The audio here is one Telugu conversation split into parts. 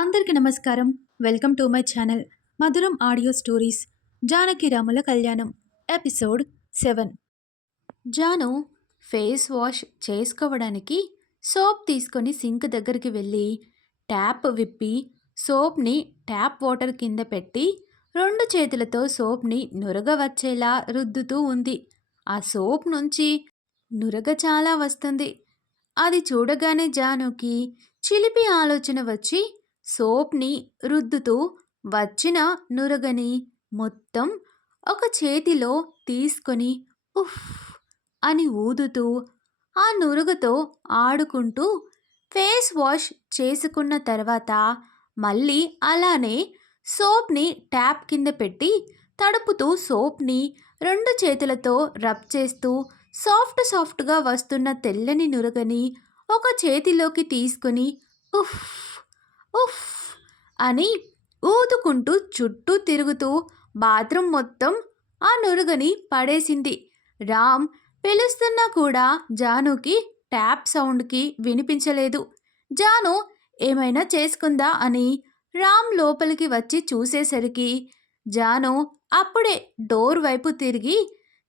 అందరికీ నమస్కారం. Welcome to my channel Madhuram audio stories Janaki రాముల కళ్యాణం episode seven. Janu face wash చేసుకోవడానికి సోప్ తీసుకొని సింక్ దగ్గరికి వెళ్ళి ట్యాప్ విప్పి సోప్ని ట్యాప్ వాటర్ కింద పెట్టి రెండు చేతులతో సోప్ని నురగ వచ్చేలా రుద్దుతూ ఉంది. ఆ సోప్ నుంచి నురగ చాలా వస్తుంది. అది చూడగానే జానుకి చిలిపి ఆలోచన వచ్చి సోప్ని రుద్దుతూ వచ్చిన నురగని మొత్తం ఒక చేతిలో తీసుకొని ఉఫ్ అని ఊదుతూ ఆ నురగతో ఆడుకుంటూ ఫేస్ వాష్ చేసుకున్న తర్వాత మళ్ళీ అలానే సోప్ని ట్యాప్ కింద పెట్టి తడుపుతూ సోప్ని రెండు చేతులతో రబ్ చేస్తూ సాఫ్ట్ సాఫ్ట్గా వస్తున్న తెల్లని నురగని ఒక చేతిలోకి తీసుకుని ఉఫ్ ఉఫ్ అని ఊదుకుంటూ చుట్టూ తిరుగుతూ బాత్రూమ్ మొత్తం ఆ నురుగని పడేసింది. రామ్ పిలుస్తున్నా కూడా జానుకి ట్యాప్ సౌండ్కి వినిపించలేదు. జాను ఏమైనా చేసుకుందా అని రామ్ లోపలికి వచ్చి చూసేసరికి జాను అప్పుడే డోర్ వైపు తిరిగి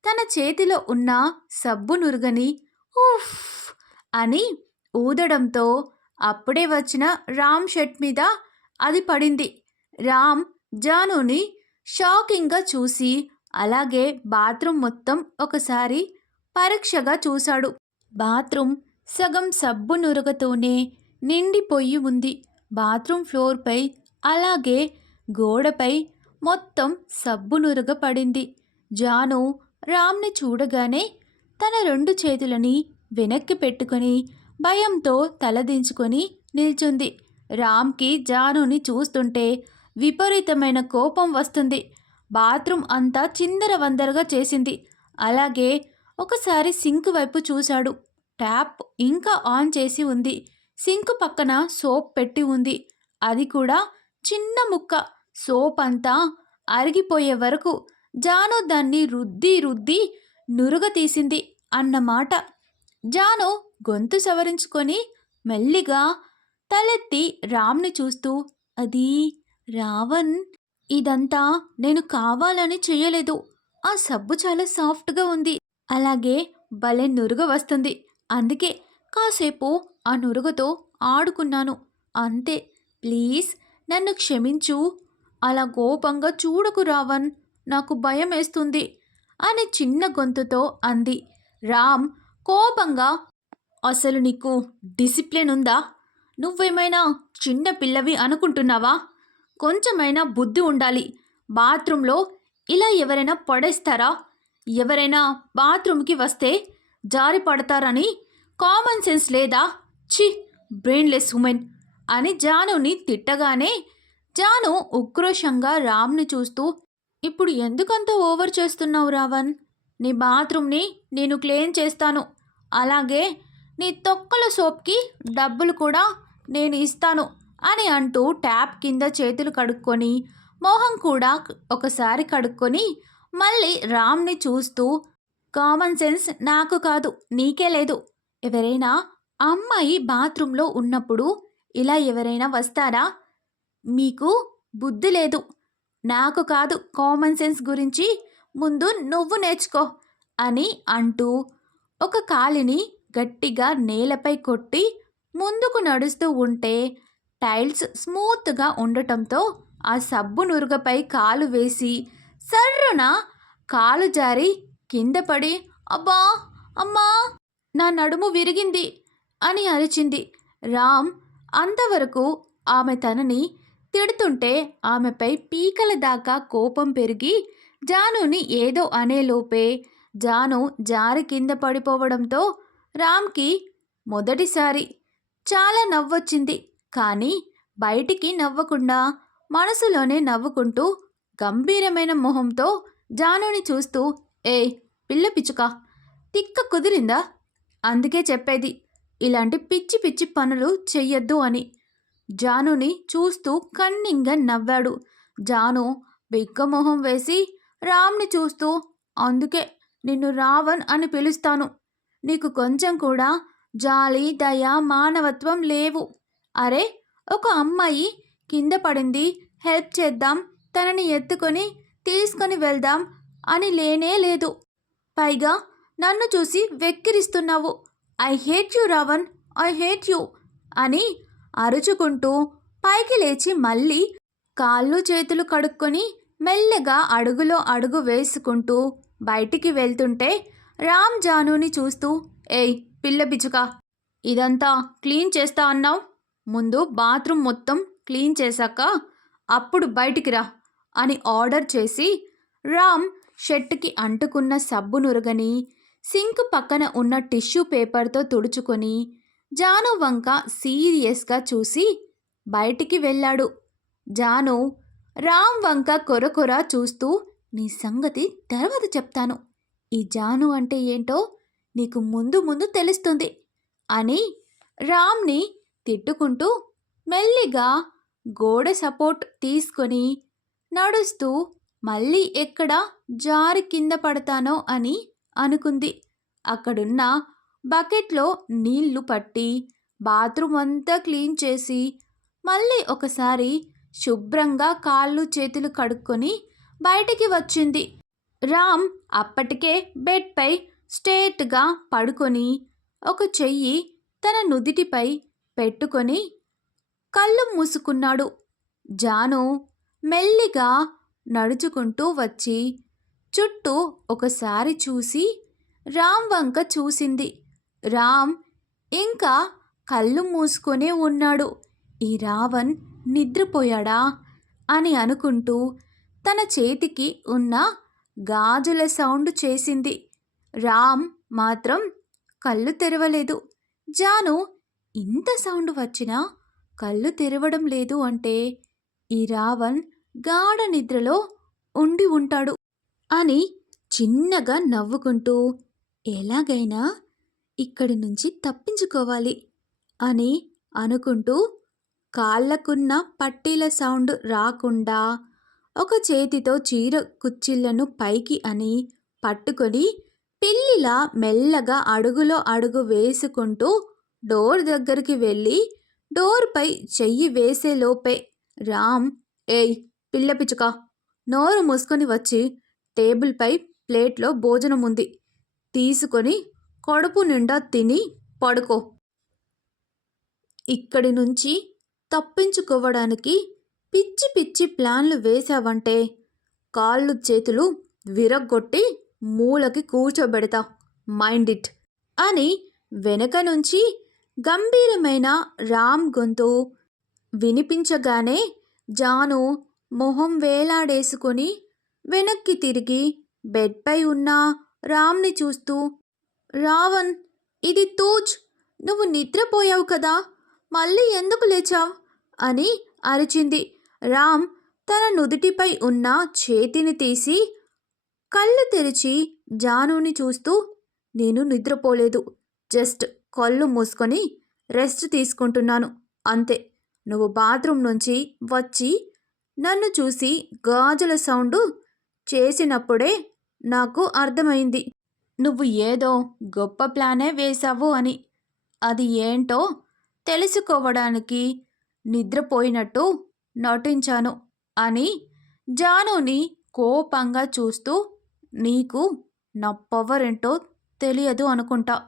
తన చేతిలో ఉన్న సబ్బు నురుగని ఉఫ్ అని ఊదడంతో అప్పుడే వచ్చిన రామ్ షర్ట్ మీద అది పడింది. రామ్ జానుని షాకింగ్గా చూసి అలాగే బాత్రూమ్ మొత్తం ఒకసారి పరీక్షగా చూశాడు. బాత్రూమ్ సగం సబ్బు నురగతోనే నిండిపోయి ఉంది. బాత్రూమ్ ఫ్లోర్పై అలాగే గోడపై మొత్తం సబ్బు నురగ పడింది జాను రామ్ని చూడగానే తన రెండు చేతులని వెనక్కి పెట్టుకొని భయంతో తలదించుకొని నిల్చుంది. రామ్కి జానుని చూస్తుంటే విపరీతమైన కోపం వస్తుంది. బాత్రూమ్ అంతా చిందరవందరగా చేసింది. అలాగే ఒకసారి సింక్ వైపు చూశాడు. ట్యాప్ ఇంకా ఆన్ చేసి ఉంది. సింక్ పక్కన సోప్ పెట్టి ఉంది. అది కూడా చిన్న ముక్క. సోప్ అంతా అరిగిపోయే వరకు జాను దాన్ని రుద్ది రుద్ది నురుగ తీసింది అన్నమాట. జాను గొంతు సవరించుకొని మెల్లిగా తలెత్తి రామ్ని చూస్తూ అది రావణ్ ఇదంతా నేను కావాలని చెయ్యలేదు. ఆ సబ్బు చాలా సాఫ్ట్గా ఉంది. అలాగే భలే నురుగ వస్తుంది. అందుకే కాసేపు ఆ నురుగతో ఆడుకున్నాను. అంతే. ప్లీజ్ నన్ను క్షమించు. అలా కోపంగా చూడకు రావణ్ నాకు భయం వేస్తుంది అని చిన్న గొంతుతో అంది. రామ్ కోపంగా అసలు నీకు డిసిప్లిన్ ఉందా? నువ్వేమైనా చిన్న పిల్లవి అనుకుంటున్నావా? కొంచెమైనా బుద్ధి ఉండాలి. బాత్రూంలో ఇలా ఎవరైనా పడేస్తారా? ఎవరైనా బాత్రూమ్కి వస్తే జారి పడతారని కామన్ సెన్స్ లేదా? చి బ్రెయిన్లెస్ ఉమెన్ అని జానుని తిట్టగానే జాను ఉక్రోషంగా రామ్ని చూస్తూ ఇప్పుడు ఎందుకంత ఓవర్ చేస్తున్నావు రావణ్? నీ బాత్రూమ్ని నేను క్లీన్ చేస్తాను. అలాగే నీ తొక్కల సోప్కి డబ్బులు కూడా నేను ఇస్తాను అని అంటూ ట్యాప్ కింద చేతులు కడుక్కొని మోహం కూడా ఒకసారి కడుక్కొని మళ్ళీ రామ్ని చూస్తూ కామన్ సెన్స్ నాకు కాదు నీకే లేదు. ఎవరైనా అమ్మాయి బాత్రూంలో ఉన్నప్పుడు ఇలా ఎవరైనా వస్తారా? మీకు బుద్ధి లేదు. నాకు కాదు కామన్ సెన్స్ గురించి. ముందు నువ్వు నేర్చుకో అని అంటూ ఒక కాలిని గట్టిగా నేలపై కొట్టి ముందుకు నడుస్తూ ఉంటే టైల్స్ స్మూత్గా ఉండటంతో ఆ సబ్బు నురుగపై కాలు వేసి సర్రున కాలు జారి కింద పడి అబ్బా అమ్మా నా నడుము విరిగింది అని అరిచింది. రామ్ అంతవరకు ఆమె తనని తిడుతుంటే ఆమెపై పీకల దాకా కోపం పెరిగి జానుని ఏదో అనేలోపే జాను జారి కింద పడిపోవడంతో రామ్కి మొదటిసారి చాలా నవ్వొచ్చింది. కానీ బయటికి నవ్వకుండా మనసులోనే నవ్వుకుంటూ గంభీరమైన మొహంతో జానుని చూస్తూ ఏ పిల్ల పిచ్చుక తిక్క కుదిరిందా? అందుకే చెప్పేది ఇలాంటి పిచ్చి పిచ్చి పనులు చెయ్యొద్దు అని. జానుని చూస్తూ కన్నింగా నవ్వాడు. జాను బిగ్గమొహం వేసి రామ్ని చూస్తూ అందుకే నిన్ను రావణ్ అని పిలుస్తాను. నీకు కొంచెం కూడా జాలి దయ మానవత్వం లేవు. అరే ఒక అమ్మాయి కింద పడింది హెల్ప్ చేద్దాం తనని ఎత్తుకొని తీసుకొని వెళ్దాం అని లేనే లేదు. పైగా నన్ను చూసి వెక్కిరిస్తున్నావు. I hate you Ravan I hate you అని అరుచుకుంటూ పైకి లేచి మళ్ళీ కాళ్ళు చేతులు కడుక్కొని మెల్లగా అడుగులో అడుగు వేసుకుంటూ బయటికి వెళ్తుంటే రామ్ జానుని చూస్తూ ఏయ్ పిల్ల పిచ్చుక ఇదంతా క్లీన్ చేస్తా అన్నావు? ముందు బాత్రూమ్ మొత్తం క్లీన్ చేశాక అప్పుడు బయటికి రా అని ఆర్డర్ చేసి రామ్ షర్ట్కి అంటుకున్న సబ్బు నురగని సింక్ పక్కన ఉన్న టిష్యూ పేపర్తో తుడుచుకొని జాను వంక సీరియస్గా చూసి బయటికి వెళ్ళాడు. జాను రామ్ వంక కొరకొర చూస్తూ నీ సంగతి తర్వాత చెప్తాను. ఈ జాను అంటే ఏంటో నీకు ముందు ముందు తెలుస్తుంది అని రామ్ని తిట్టుకుంటూ మెల్లిగా గోడ సపోర్ట్ తీసుకొని నడుస్తూ మళ్ళీ ఎక్కడ జారి కింద పడతానో అని అనుకుంది. అక్కడున్న బకెట్లో నీళ్ళు పట్టి బాత్రూమ్ అంతా క్లీన్ చేసి మళ్ళీ ఒకసారి శుభ్రంగా కాళ్ళు చేతులు కడుక్కొని బయటికి వచ్చింది. రామ్ అప్పటికే బెడ్పై స్ట్రేట్గా పడుకొని ఒక చెయ్యి తన నుదిటిపై పెట్టుకొని కళ్ళు మూసుకున్నాడు. జాను మెల్లిగా నడుచుకుంటూ వచ్చి చుట్టూ ఒకసారి చూసి రామ్ వంక చూసింది. రామ్ ఇంకా కళ్ళు మూసుకొనే ఉన్నాడు. ఈ రావణ్ నిద్రపోయాడా అని అనుకుంటూ తన చేతికి ఉన్న గాజుల సౌండ్ చేసింది. రామ్ మాత్రం కళ్ళు తెరవలేదు. జాను ఇంత సౌండ్ వచ్చినా కళ్ళు తెరవడం లేదు అంటే ఈ రావణ్ గాఢ నిద్రలో ఉండి ఉంటాడు అని చిన్నగా నవ్వుకుంటూ ఎలాగైనా ఇక్కడి నుంచి తప్పించుకోవాలి అని అనుకుంటూ కాళ్ళకున్న పట్టీల సౌండ్ రాకుండా ఒక చేతితో చీర కుచ్చిళ్ళను పైకి అని పట్టుకొని పిల్లిలా మెల్లగా అడుగులో అడుగు వేసుకుంటూ డోర్ దగ్గరికి వెళ్ళి డోర్పై చెయ్యి వేసేలోపే రామ్ ఏయ్ పిల్ల పిచ్చుక నోరు మూసుకొని వచ్చి టేబుల్పై ప్లేట్లో భోజనం ఉంది. తీసుకొని కడుపు నిండా తిని పడుకో. ఇక్కడి నుంచి తప్పించుకోవడానికి పిచ్చి పిచ్చి ప్లాన్లు వేశావంటే కాళ్ళు చేతులు విరగ్గొట్టి మూలకి కూర్చోబెడతా. మైండ్ ఇట్ అని వెనక నుంచి గంభీరమైన రామ్ గొంతు వినిపించగానే జాను మొహం వేలాడేసుకొని వెనక్కి తిరిగి బెడ్పై ఉన్న రామ్ని చూస్తూ రావణ్ ఇది తూచ్ నువ్వు నిద్రపోయావు కదా మళ్ళీ ఎందుకు లేచావు? అని అరిచింది. రామ్ తన నుదుటిపై ఉన్న చేతిని తీసి కళ్ళు తెరిచి జానుని చూస్తూ నేను నిద్రపోలేదు. జస్ట్ కళ్ళు మూసుకొని రెస్ట్ తీసుకుంటున్నాను. అంతే. నువ్వు బాత్రూమ్ నుంచి వచ్చి నన్ను చూసి గాజుల సౌండు చేసినప్పుడే నాకు అర్థమైంది. నువ్వు ఏదో గొప్ప ప్లానే వేశావు అని. అది ఏంటో తెలుసుకోవడానికి నిద్రపోయినట్టు నటించాను అని జానుని కోపంగా చూస్తూ నీకు నా పవర్ ఏంటో తెలియదు అనుకుంటా.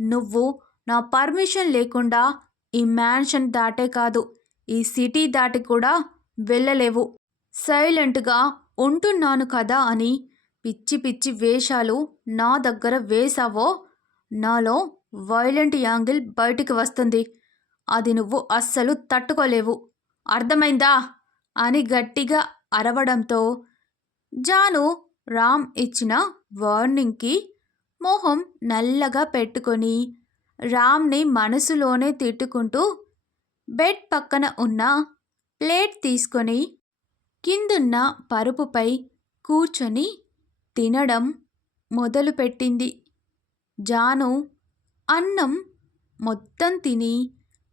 నువ్వు నా పర్మిషన్ లేకుండా ఈ మ్యాన్షన్ దాటే కాదు ఈ సిటీ దాటి కూడా వెళ్ళలేవు. సైలెంట్గా ఉంటున్నాను కదా అని పిచ్చి పిచ్చి వేషాలు నా దగ్గర వేశావో నాలో వైలెంట్ యాంగిల్ బయటికి వస్తుంది. అది నువ్వు అస్సలు తట్టుకోలేవు. అర్థమైందా? అని గట్టిగా అరవడంతో జాను రామ్ ఇచ్చిన వార్నింగ్కి మొహం నల్లగా పెట్టుకొని రామ్ని మనసులోనే తిట్టుకుంటూ బెడ్ పక్కన ఉన్న ప్లేట్ తీసుకొని కిందున్న పరుపుపై కూర్చొని తినడం మొదలుపెట్టింది. జాను అన్నం మొత్తం తిని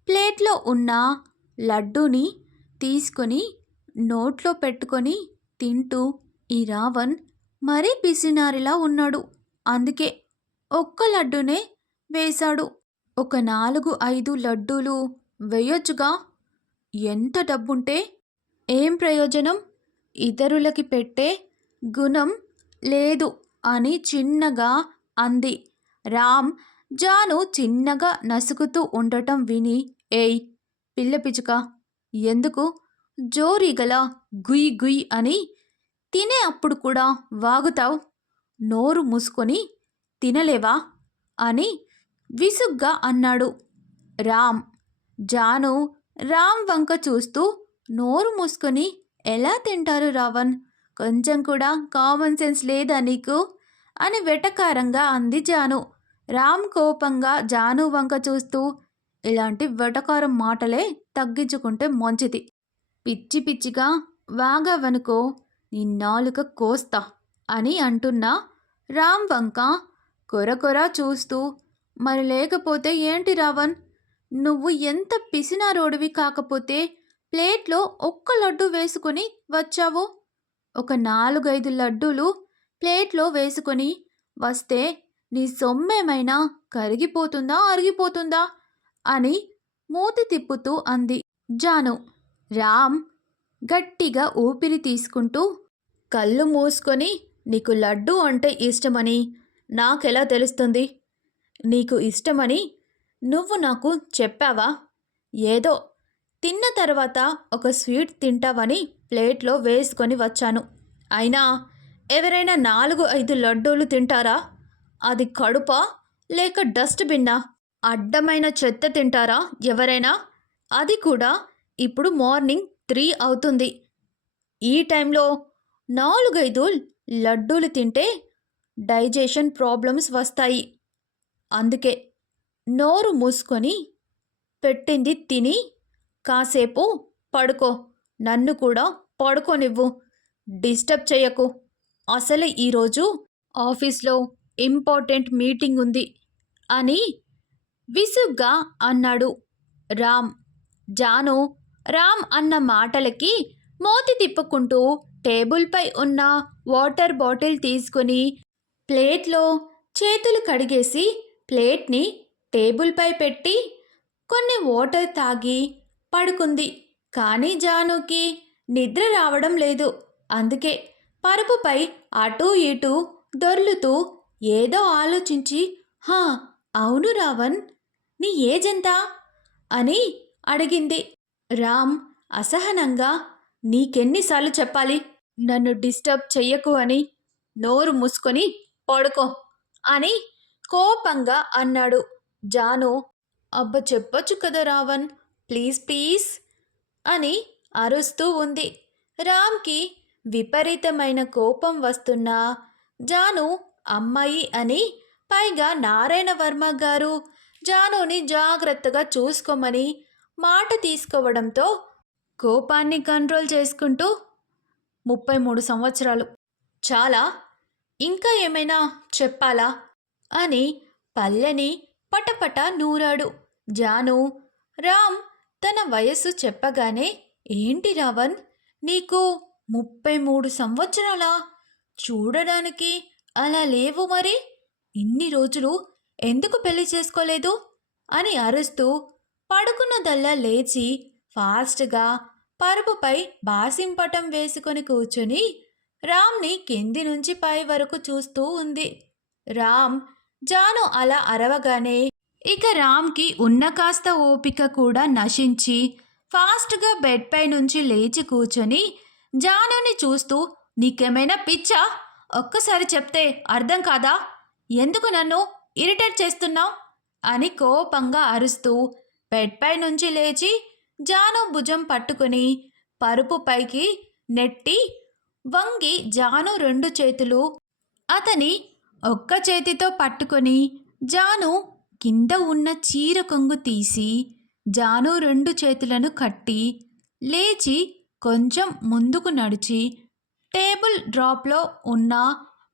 ప్లేట్లో ఉన్న లడ్డూని తీసుకొని నోట్లో పెట్టుకొని తింటూ ఈ రావణ్ మరీ పిసినారిలా ఉన్నాడు. అందుకే ఒక్క లడ్డూనే వేశాడు. ఒక నాలుగు ఐదు లడ్డూలు వేయొచ్చుగా. ఎంత డబ్బుంటే ఏం ప్రయోజనం? ఇతరులకి పెట్టే గుణం లేదు అని చిన్నగా అంది. రామ్ జాను చిన్నగా నసుకుతూ ఉండటం విని ఏయ్ పిల్ల పిచ్చుక ఎందుకు? జోరీగల గుయ్ గుయ్ అని తినే అప్పుడు కూడా వాగుతావు? నోరు మూసుకొని తినలేవా? అని విసుగ్గా అన్నాడు రామ్. జాను రామ్ వంక చూస్తూ నోరు మూసుకొని ఎలా తింటారు రావణ్? కొంచెం కూడా కామన్ సెన్స్ లేదా నీకు? అని వెటకారంగా అంది జాను. రామ్ కోపంగా జాను వంక చూస్తూ ఇలాంటి వెటకారం మాటలే తగ్గించుకుంటే మంచిది. పిచ్చి పిచ్చిగా వాగావనుకో నీ నాలుక కోస్తా అని అంటున్నా రామ్ వంక కొర చూస్తూ మరి లేకపోతే ఏంటి రావణ్? నువ్వు ఎంత పిసినారోడివి కాకపోతే ప్లేట్లో ఒక్క లడ్డు వేసుకొని వచ్చావు. ఒక నాలుగైదు లడ్డూలు ప్లేట్లో వేసుకొని వస్తే నీ సొమ్మేమైనా కరిగిపోతుందా అరిగిపోతుందా అని మూతి తిప్పుతూ అంది. జాను రామ్ గట్టిగా ఊపిరి తీసుకుంటూ కళ్ళు మూసుకొని నీకు లడ్డు అంటే ఇష్టమని నాకెలా తెలుస్తుంది? నీకు ఇష్టమని నువ్వు నాకు చెప్పావా? ఏదో తిన్న తర్వాత ఒక స్వీట్ తింటావని ప్లేట్లో వేసుకొని వచ్చాను. అయినా ఎవరైనా నాలుగు ఐదు లడ్డూలు తింటారా? అది కడుపా లేక డస్ట్బిన్నా? అడ్డమైన చెత్త తింటారా? ఎవరైనా? అది కూడా ఇప్పుడు మార్నింగ్ త్రీ అవుతుంది. ఈ టైంలో నాలుగైదు లడ్డూలు తింటే డైజెషన్ ప్రాబ్లమ్స్ వస్తాయి. అందుకే నోరు మూసుకొని పెట్టింది తిని కాసేపు పడుకో. నన్ను కూడా పడుకోనివ్వు. డిస్టర్బ్ చేయకు. అసలు ఈరోజు ఆఫీస్లో ఇంపార్టెంట్ మీటింగ్ ఉంది అని విసుగ్గా అన్నాడు. రామ్. జాను రామ్ అన్న మాటలకి మోతి తిప్పుకుంటూ టేబుల్పై ఉన్న వాటర్ బాటిల్ తీసుకుని ప్లేట్లో చేతులు కడిగేసి ప్లేట్ని టేబుల్పై పెట్టి కొన్ని వాటర్ తాగి పడుకుంది. కానీ జానుకి నిద్ర రావడం లేదు. అందుకే పరుపుపై అటూ ఇటూ దొర్లుతూ ఏదో ఆలోచించి హా అవును రావణ్ నీ ఏజెంత? అని అడిగింది. రామ్ అసహనంగా నీకెన్నిసార్లు చెప్పాలి? నన్ను డిస్టర్బ్ చెయ్యకు అని నోరు మూసుకొని పడుకో అని కోపంగా అన్నాడు. జాను అబ్బ చెప్పొచ్చు కదా రావణ్ ప్లీజ్ ప్లీజ్ అని అరుస్తూ ఉంది. రామ్కి విపరీతమైన కోపం వస్తున్నా జాను అమ్మాయి అని పైగా నారాయణ వర్మ గారు జానుని జాగ్రత్తగా చూసుకోమని మాట తీసుకోవడంతో కోపాన్ని కంట్రోల్ చేసుకుంటూ ముప్పై మూడు సంవత్సరాలు. చాలా ఇంకా ఏమైనా చెప్పాలా? అని పల్లెని పటపట నూరాడు. జాను రామ్ తన వయస్సు చెప్పగానే ఏంటి రావణ్ నీకు ముప్పై మూడు సంవత్సరాలా? చూడడానికి అలా లేవు మరి? ఇన్ని రోజులు ఎందుకు పెళ్ళి చేసుకోలేదు? అని అరుస్తూ పడుకున్నదల్లా లేచి ఫాస్ట్గా పరుపుపై బాసింపటం వేసుకొని కూర్చుని రామ్ని కింది నుంచి పై వరకు చూస్తూ ఉంది. రామ్ జాను అలా అరవగానే ఇక రామ్కి ఉన్న కాస్త ఓపిక కూడా నశించి ఫాస్ట్గా బెడ్ పై నుంచి లేచి కూర్చొని జానుని చూస్తూ నీకేమైనా పిచ్చా? ఒక్కసారి చెప్తే అర్థం కాదా? ఎందుకు నన్ను ఇరిటేట్ చేస్తున్నావు? అని కోపంగా అరుస్తూ బెడ్పై నుంచి లేచి జాను భుజం పట్టుకుని పరుపు పైకి నెట్టి వంగి జాను రెండు చేతులు అతని ఒక్క చేతితో పట్టుకొని జాను కింద ఉన్న చీర కొంగు తీసి జాను రెండు చేతులను కట్టి లేచి కొంచెం ముందుకు నడిచి టేబుల్ డ్రాప్లో ఉన్న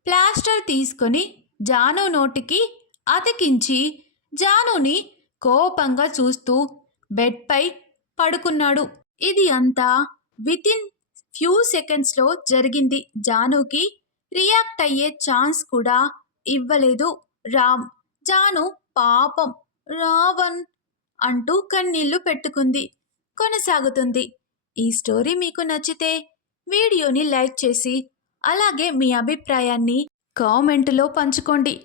ప్లాస్టర్ తీసుకొని జాను నోటికి అతికించి జానుని కోపంగా చూస్తూ బెడ్పై పడుకున్నాడు. ఇది అంతా వితిన్ ఫ్యూ సెకండ్స్లో జరిగింది. జానుకి రియాక్ట్ అయ్యే ఛాన్స్ కూడా ఇవ్వలేదు రామ్. జాను పాపం రావణ్ అంటూ కన్నీళ్ళు పెట్టుకుంది. కొనసాగుతుంది. ఈ స్టోరీ మీకు నచ్చితే వీడియోని లైక్ చేసి అలాగే మీ అభిప్రాయాన్ని కామెంట్లో పంచుకోండి.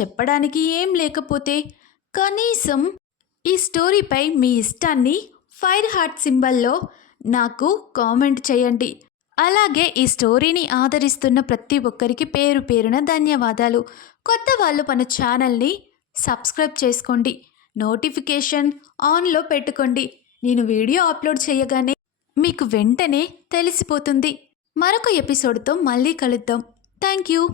చెప్పడానికి ఏం లేకపోతే కనీసం ఈ స్టోరీపై మీ ఇష్టాన్ని ఫైర్ హార్ట్ సింబల్లో నాకు కామెంట్ చేయండి. అలాగే ఈ స్టోరీని ఆదరిస్తున్న ప్రతి ఒక్కరికి పేరు పేరున ధన్యవాదాలు. కొత్త వాళ్ళు మన ఛానల్ని సబ్స్క్రైబ్ చేసుకోండి. నోటిఫికేషన్ ఆన్లో పెట్టుకోండి. నేను వీడియో అప్లోడ్ చేయగానే మీకు వెంటనే తెలిసిపోతుంది. మరొక ఎపిసోడ్తో మళ్ళీ కలుద్దాం. Thank you.